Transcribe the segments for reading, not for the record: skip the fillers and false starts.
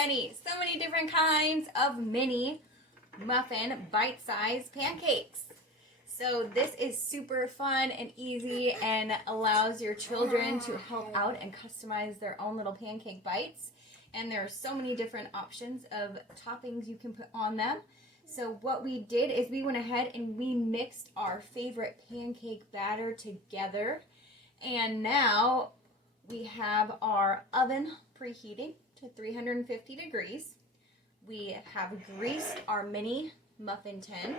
so many different kinds of mini muffin bite-sized pancakes. So this is super fun and easy and allows your children to help out and customize their own little pancake bites. And there are so many different options of toppings you can put on them. So what we did is we went ahead and we mixed our favorite pancake batter together. And now we have our oven preheating to 350 degrees. We have greased our mini muffin tin.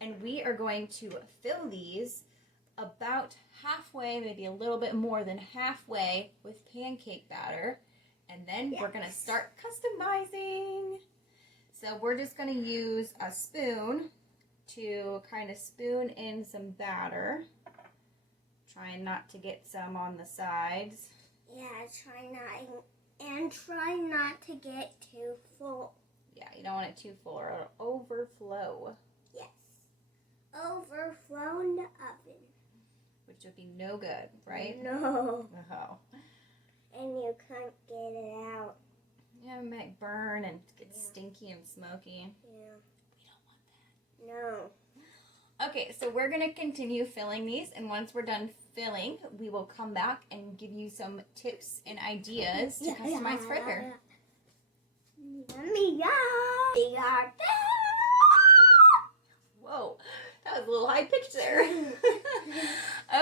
And we are going to fill these about halfway, maybe a little bit more than halfway with pancake batter. And then we're going to start customizing. So we're just going to use a spoon to kind of spoon in some batter. Trying not to get some on the sides. Yeah, try not to get too full. Yeah, you don't want it too full or it'll overflow. Yes. Overflow in the oven. Which would be no good, right? No. Oh. And you can't get it out. Yeah, it might burn and get stinky and smoky. Yeah. We don't want that. No. Okay, so we're going to continue filling these, and once we're done filling, we will come back and give you some tips and ideas to customize further. Yummy, yum. Whoa, that was a little high pitch there.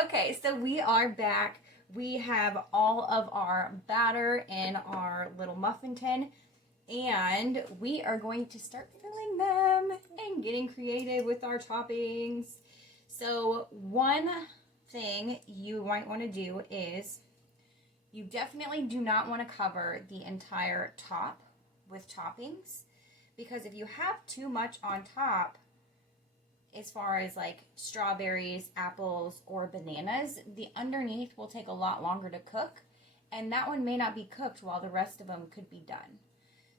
Okay, so we are back. We have all of our batter in our little muffin tin, and we are going to start filling them and getting creative with our toppings. So one thing you might want to do is you definitely do not want to cover the entire top with toppings, because if you have too much on top, as far as like strawberries, apples, or bananas, the underneath will take a lot longer to cook, and that one may not be cooked while the rest of them could be done.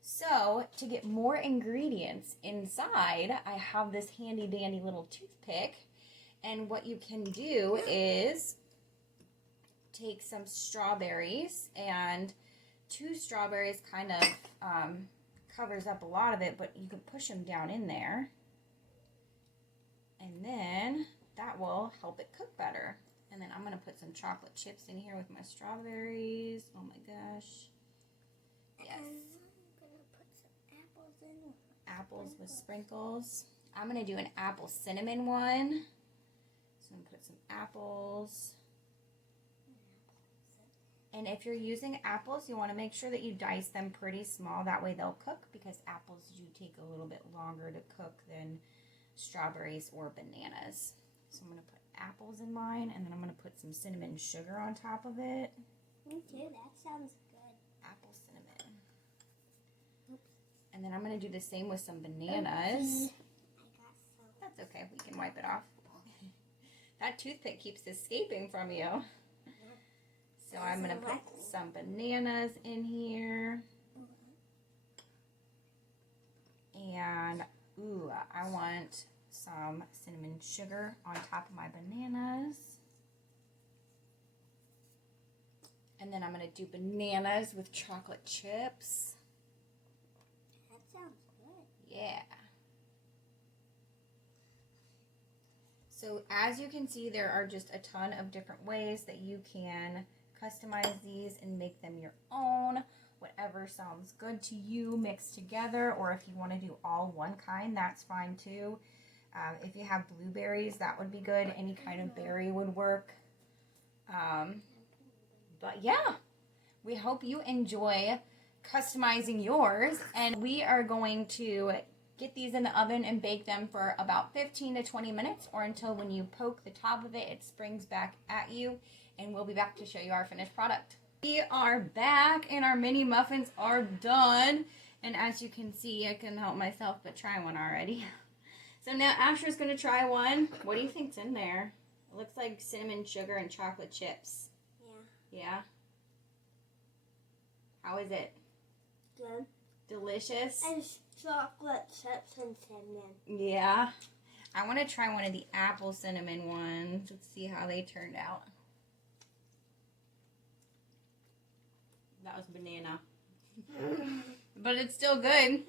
So to get more ingredients inside, I have this handy dandy little toothpick, and what you can do is take some strawberries, and 2 strawberries kind of covers up a lot of it, but you can push them down in there. And then that will help it cook better. And then I'm going to put some chocolate chips in here with my strawberries. Oh my gosh. Yes. And I'm going to put some apples in. Apples with sprinkles. I'm going to do an apple cinnamon one. So I'm going to put some apples. And if you're using apples, you want to make sure that you dice them pretty small. That way they'll cook, because apples do take a little bit longer to cook than strawberries or bananas. So I'm going to put apples in mine, and then I'm going to put some cinnamon sugar on top of it. Me too, that sounds good. Apple cinnamon. Oops. And then I'm going to do the same with some bananas. That's okay, we can wipe it off. That toothpick keeps escaping from you. So I'm going to put some bananas in here. And ooh, I want some cinnamon sugar on top of my bananas. And then I'm going to do bananas with chocolate chips. That sounds good. Yeah. So as you can see, there are just a ton of different ways that you can customize these and make them your own. Whatever sounds good to you mixed together, or if you want to do all one kind, that's fine too. If you have blueberries, that would be good. Any kind of berry would work. But yeah, we hope you enjoy customizing yours, and we are going to get these in the oven and bake them for about 15 to 20 minutes, or until when you poke the top of it, it springs back at you, and we'll be back to show you our finished product. We are back, and our mini muffins are done. And as you can see, I couldn't help myself but try one already. So now Asher's going to try one. What do you think's in there? It looks like cinnamon sugar and chocolate chips. Yeah. Yeah? How is it? Good. Delicious? And chocolate chips and cinnamon. Yeah. I want to try one of the apple cinnamon ones. Let's see how they turned out. That was banana. But it's still good.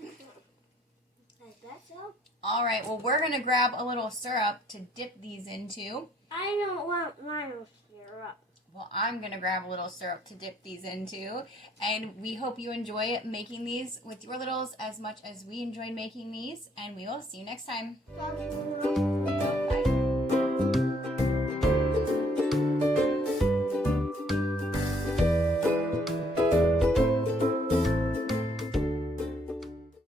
I bet so. All right, well, we're going to grab a little syrup to dip these into. I don't want mine with syrup. Well, I'm going to grab a little syrup to dip these into. And we hope you enjoy making these with your littles as much as we enjoyed making these. And we will see you next time. Bye.